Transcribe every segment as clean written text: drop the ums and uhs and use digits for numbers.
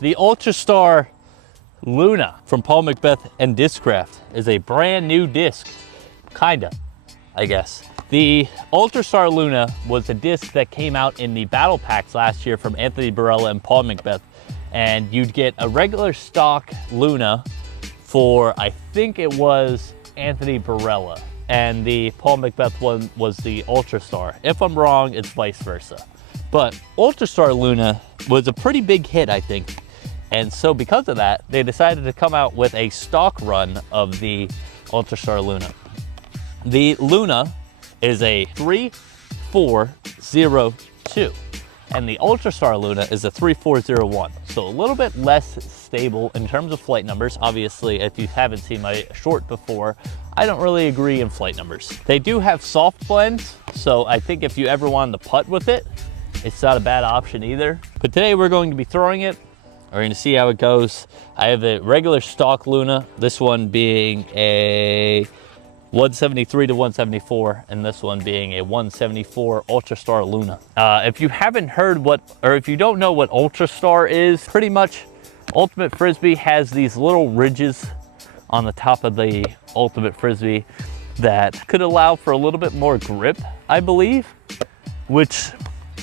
the Ultrastar Luna from Paul McBeth and Discraft is a brand new disc, kinda, I guess. The Ultrastar Luna was a disc that came out in the battle packs last year from Anthony Barella and Paul McBeth, and you'd get a regular stock Luna for, I think it was Anthony Barella, and the Paul McBeth one was the Ultrastar. If I'm wrong, it's vice versa. But Ultrastar Luna was a pretty big hit, I think. And so because of that, they decided to come out with a stock run of the Ultrastar Luna. The Luna is a 3402, and the Ultrastar Luna is a 3401. So a little bit less stable in terms of flight numbers. Obviously, if you haven't seen my short before, I don't really agree in flight numbers. They do have soft blends, so I think if you ever wanted to putt with it, it's not a bad option either. But today we're going to be throwing it. We're going to see how it goes. I have a regular stock Luna, this one being a 173 to 174, and this one being a 174 Ultrastar Luna. If you haven't heard or if you don't know what Ultrastar is, pretty much Ultimate Frisbee has these little ridges on the top of the Ultimate Frisbee that could allow for a little bit more grip, I believe, which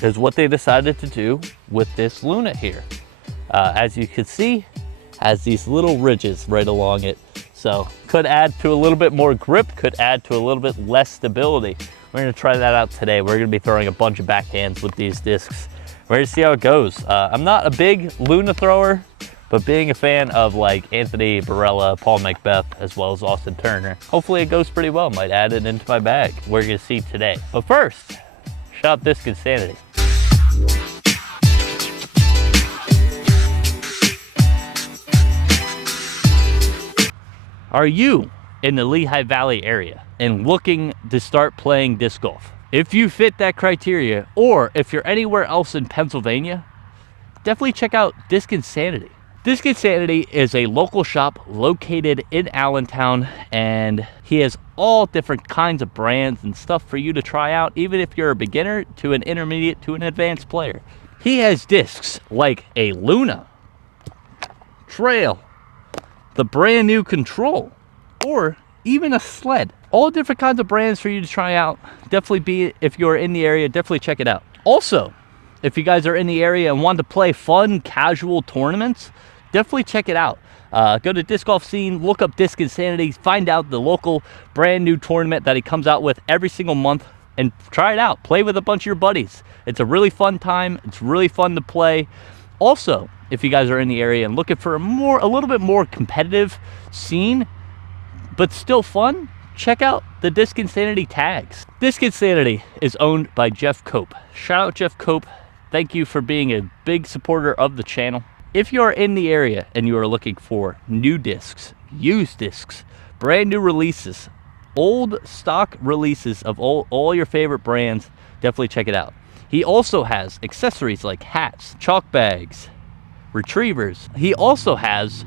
is what they decided to do with this Luna here. As you can see, has these little ridges right along it. So could add to a little bit more grip, could add to a little bit less stability. We're gonna try that out today. We're gonna be throwing a bunch of backhands with these discs. We're gonna see how it goes. I'm not a big Luna thrower, but being a fan of like Anthony Barella, Paul McBeth, as well as Austin Turner, hopefully it goes pretty well. Might add it into my bag. We're gonna see today. But first, shout out Disc Insanity. Are you in the Lehigh Valley area and looking to start playing disc golf? If you fit that criteria, or if you're anywhere else in Pennsylvania, definitely check out Disc Insanity. Disc Insanity is a local shop located in Allentown, and he has all different kinds of brands and stuff for you to try out, even if you're a beginner to an intermediate to an advanced player. He has discs like a Luna, Trail, the brand new Control, or even a Sled. All different kinds of brands for you to try out. Definitely if you're in the area, definitely check it out. Also, if you guys are in the area and want to play fun, casual tournaments, definitely check it out. Go to Disc Golf Scene, look up Disc Insanity, find out the local brand new tournament that he comes out with every single month, and try it out. Play with a bunch of your buddies. It's a really fun time. It's really fun to play. Also, if you guys are in the area and looking for a little bit more competitive scene, but still fun, check out the Disc Insanity tags. Disc Insanity is owned by Jeff Cope. Shout out Jeff Cope. Thank you for being a big supporter of the channel. If you are in the area and you are looking for new discs, used discs, brand new releases, old stock releases of all your favorite brands, definitely check it out. He also has accessories like hats, chalk bags, retrievers. He also has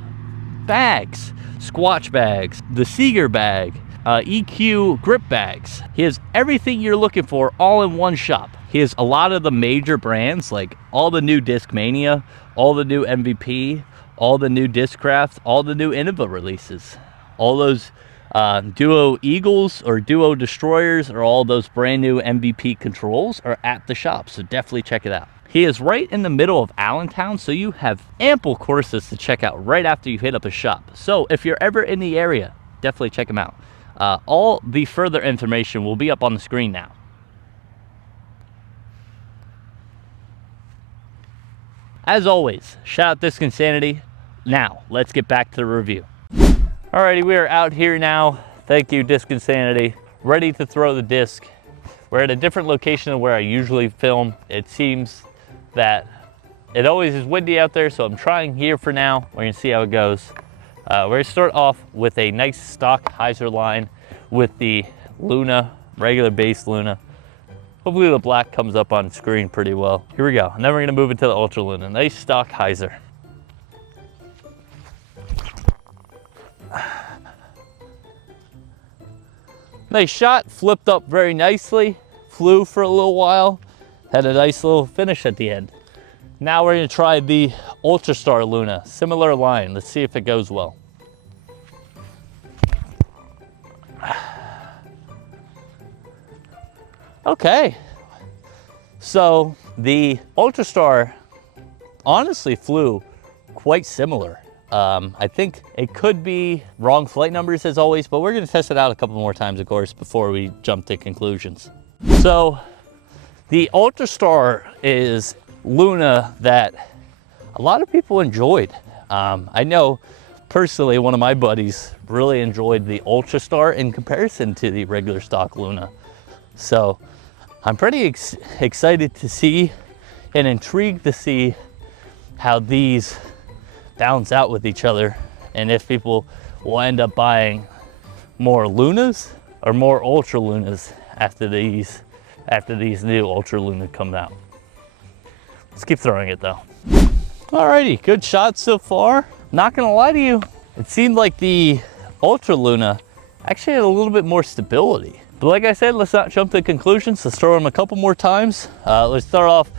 bags, Squatch bags, the Seeger bag, EQ grip bags. He has everything you're looking for all in one shop. He has a lot of the major brands, like all the new Discmania, all the new MVP, all the new Discraft, all the new Innova releases, all those Duo Eagles or Duo Destroyers, or all those brand new MVP controls are at the shop, so definitely check it out. He is right in the middle of Allentown, so you have ample courses to check out right after you hit up his shop. So if you're ever in the area, definitely check him out. All the further information will be up on the screen now. As always, shout out Disc Insanity. Now, let's get back to the review. Alrighty, we are out here now. Thank you, Disc Insanity. Ready to throw the disc. We're at a different location than where I usually film. It seems that it always is windy out there, so I'm trying here for now. We're gonna see how it goes. We're gonna start off with a nice stock hyzer line with the Luna, regular base Luna. Hopefully the black comes up on screen pretty well. Here we go, and then we're gonna move into the Ultra Luna. Nice stock hyzer. Nice shot, flipped up very nicely, flew for a little while, had a nice little finish at the end. Now we're gonna try the Ultra Star Luna, similar line. Let's see if it goes well. Okay, so the Ultra Star honestly flew quite similar. I think it could be wrong flight numbers as always, but we're gonna test it out a couple more times, of course, before we jump to conclusions. So the Ultra Star is Luna that a lot of people enjoyed. I know personally one of my buddies really enjoyed the Ultra Star in comparison to the regular stock Luna. So I'm pretty excited to see and intrigued to see how these balance out with each other, and if people will end up buying more Lunas or more Ultra Lunas after these new Ultra Luna come out. Let's keep throwing it though. Alrighty, good shot so far. Not gonna lie to you, it seemed like the Ultra Luna actually had a little bit more stability. But like I said, let's not jump to conclusions. Let's throw them a couple more times. Let's start off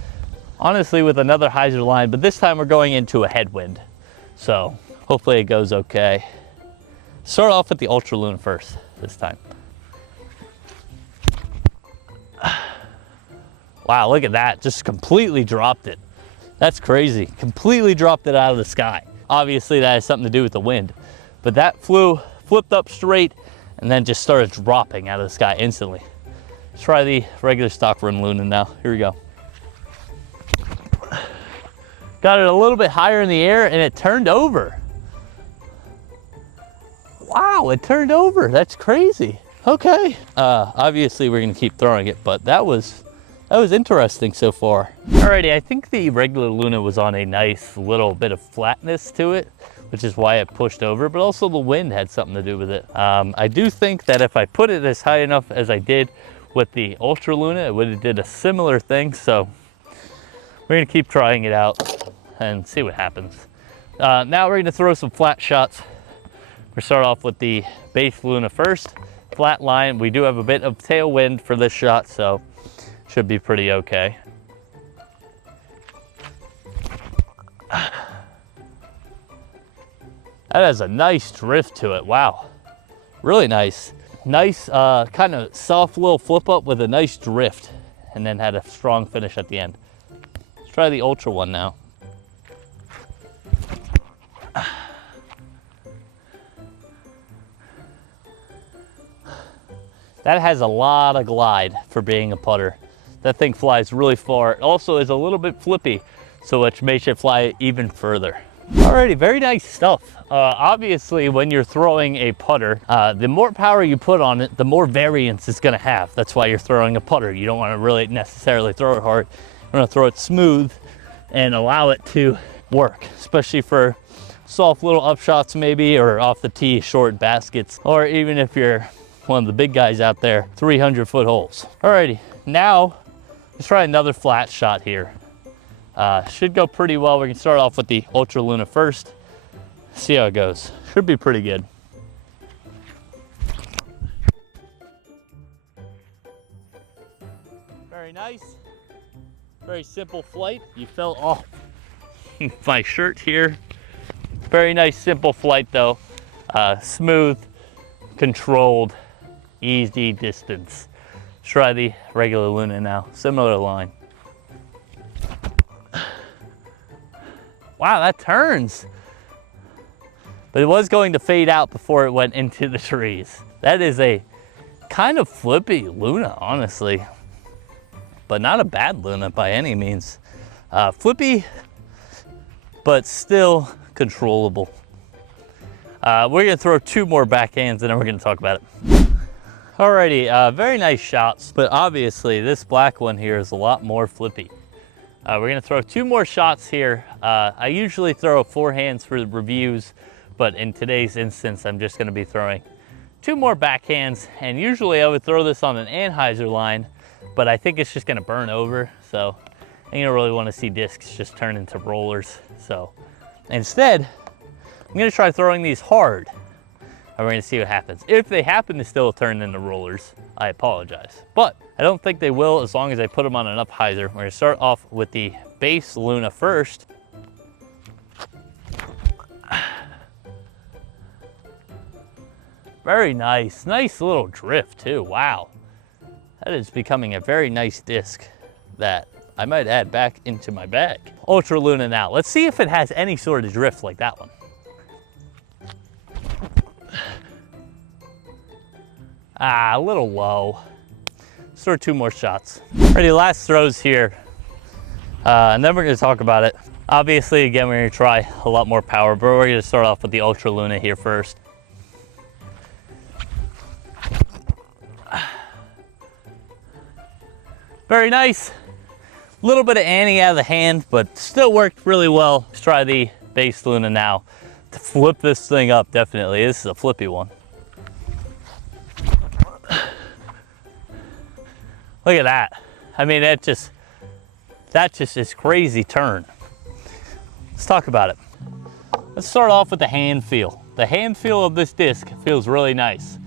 honestly with another hyzer line, but this time we're going into a headwind. So hopefully it goes okay. Start off with the Ultra Luna first this time. Wow, look at that, just completely dropped it. That's crazy, completely dropped it out of the sky. Obviously that has something to do with the wind, but that flipped up straight and then just started dropping out of the sky instantly. Let's try the regular stock run Luna now. Here we go. Got it a little bit higher in the air and it turned over. Wow, it turned over. That's crazy. Okay. Obviously we're gonna keep throwing it, but that was interesting so far. Alrighty, I think the regular Luna was on a nice little bit of flatness to it, which is why it pushed over, but also the wind had something to do with it. I do think that if I put it as high enough as I did with the Ultra Luna, it would have did a similar thing. So we're gonna keep trying it out and see what happens. Now we're gonna throw some flat shots. We'll start off with the base Luna first. Flat line, we do have a bit of tailwind for this shot, so should be pretty okay. That has a nice drift to it, wow. Really nice. Nice kind of soft little flip up with a nice drift, and then had a strong finish at the end. Let's try the Ultra one now. That has a lot of glide for being a putter. That thing flies really far. It also is a little bit flippy, so which makes it fly even further. Alrighty, very nice stuff. Obviously, when you're throwing a putter, the more power you put on it, the more variance it's gonna have. That's why you're throwing a putter. You don't wanna really necessarily throw it hard. You wanna throw it smooth and allow it to work, especially for soft little upshots maybe, or off the tee short baskets, or even if you're one of the big guys out there, 300-foot holes. Alrighty, now let's try another flat shot here. Should go pretty well. We can start off with the Ultra Luna first. See how it goes. Should be pretty good. Very nice. Very simple flight. You fell off my shirt here. Very nice, simple flight though. Smooth, controlled, easy distance. Let's try the regular Luna now. Similar line. Wow, that turns. But it was going to fade out before it went into the trees. That is a kind of flippy Luna, honestly. But not a bad Luna by any means. Flippy, but still controllable. We're gonna throw two more backhands and then we're gonna talk about it. Alrighty, very nice shots, but obviously this black one here is a lot more flippy. We're gonna throw two more shots here. I usually throw four hands for the reviews, but in today's instance, I'm just gonna be throwing two more backhands, and usually I would throw this on an anhyzer line, but I think it's just gonna burn over, so I don't really wanna see discs just turn into rollers. So instead, I'm gonna try throwing these hard, and we're gonna see what happens. If they happen to still turn into rollers, I apologize. But I don't think they will as long as I put them on an up hyzer. We're gonna start off with the base Luna first. Very nice, nice little drift too, wow. That is becoming a very nice disc that I might add back into my bag. Ultra Luna now, let's see if it has any sort of drift like that one. A little low. Let's throw 2 more shots. Ready, last throws here. And then we're gonna talk about it. Obviously, again, we're gonna try a lot more power, but we're gonna start off with the Ultra Luna here first. Very nice. A little bit of Annie out of the hand, but still worked really well. Let's try the base Luna now. To flip this thing up, definitely. This is a flippy one. Look at that. I mean, that just is crazy turn. Let's talk about it. Let's start off with the hand feel. The hand feel of this disc feels really nice.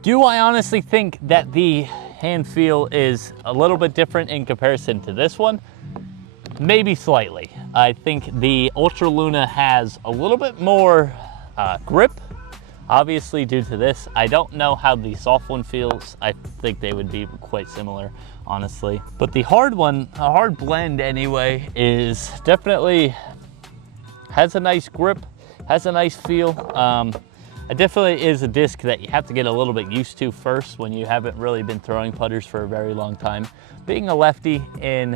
Do I honestly think that the hand feel is a little bit different in comparison to this one? Maybe slightly. I think the Ultra Luna has a little bit more grip, obviously due to this. I don't know how the soft one feels. I think they would be quite similar, honestly. But the hard one, a hard blend anyway, is definitely has a nice grip, has a nice feel. It definitely is a disc that you have to get a little bit used to first when you haven't really been throwing putters for a very long time. Being a lefty in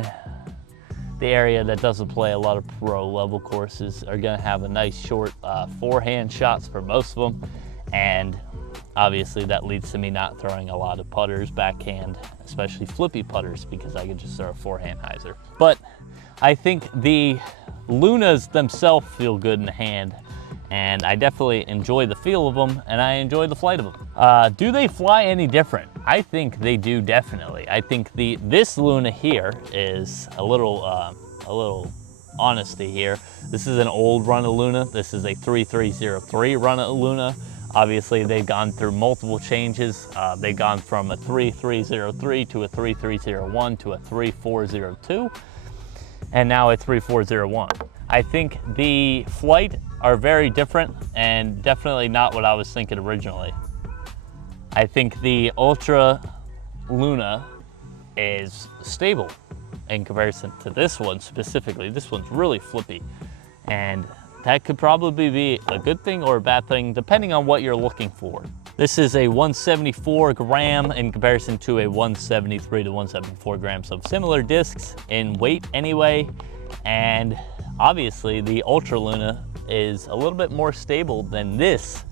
the area that doesn't play a lot of pro level courses are gonna have a nice short forehand shots for most of them. And obviously that leads to me not throwing a lot of putters backhand, especially flippy putters, because I can just throw a forehand hyzer. But I think the Lunas themselves feel good in the hand, and I definitely enjoy the feel of them, and I enjoy the flight of them. Do they fly any different? I think they do, definitely. I think this Luna here is a little honesty here. This is an old run of Luna. This is a 3303 run of Luna. Obviously, they've gone through multiple changes. They've gone from a 3303 to a 3301 to a 3402, and now a 3401. I think the flight are very different and definitely not what I was thinking originally. I think the Ultra Luna is stable in comparison to this one specifically. This one's really flippy, and that could probably be a good thing or a bad thing depending on what you're looking for. This is a 174 gram in comparison to a 173 to 174 grams, so similar discs in weight anyway. And obviously the Ultra Luna is a little bit more stable than this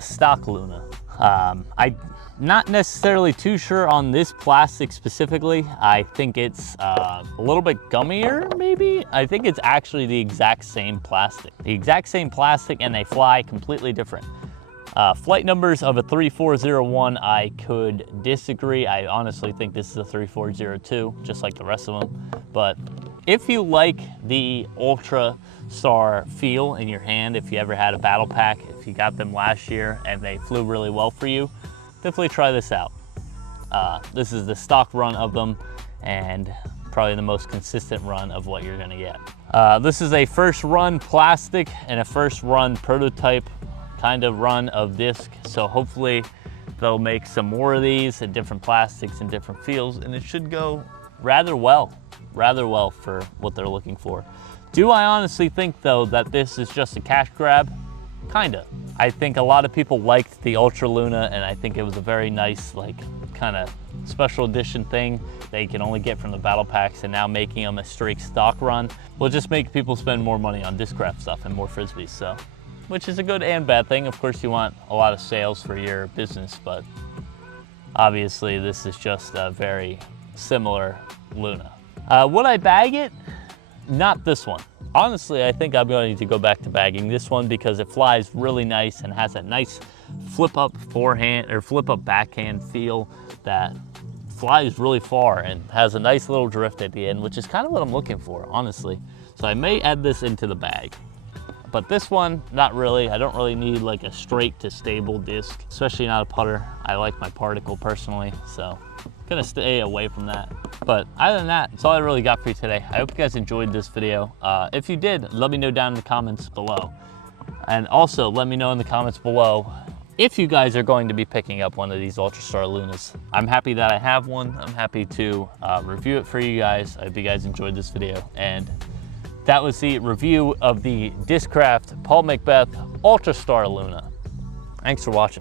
stock Luna. I'm not necessarily too sure on this plastic specifically. I think it's a little bit gummier, maybe? I think it's actually the exact same plastic. The exact same plastic, and they fly completely different. Flight numbers of a 3401, I could disagree. I honestly think this is a 3402, just like the rest of them. But if you like the Ultra Star feel in your hand, if you ever had a battle pack, if you got them last year and they flew really well for you, definitely try this out. This is the stock run of them, and probably the most consistent run of what you're gonna get. This is a first run plastic and a first run prototype kind of run of disc, so hopefully they'll make some more of these in different plastics and different feels, and it should go rather well for what they're looking for. Do I honestly think though that this is just a cash grab? Kinda. I think a lot of people liked the Ultra Luna, and I think it was a very nice, like, kind of special edition thing that you can only get from the battle packs, and now making them a straight stock run will just make people spend more money on Discraft stuff and more Frisbees, so, which is a good and bad thing. Of course, you want a lot of sales for your business, but obviously this is just a very similar Luna. Would I bag it? Not this one. Honestly, I think I'm going to go back to bagging this one because it flies really nice and has that nice flip up forehand or flip up backhand feel that flies really far and has a nice little drift at the end, which is kind of what I'm looking for, honestly. So I may add this into the bag. But this one, not really. I don't really need like a straight to stable disc, especially not a putter. I like my particle personally, so I'm gonna stay away from that. But other than that, that's all I really got for you today. I hope you guys enjoyed this video. If you did, let me know down in the comments below. And also let me know in the comments below if you guys are going to be picking up one of these Ultrastar Lunas. I'm happy that I have one. I'm happy to review it for you guys. I hope you guys enjoyed this video. And that was the review of the Discraft Paul McBeth Ultrastar Luna. Thanks for watching.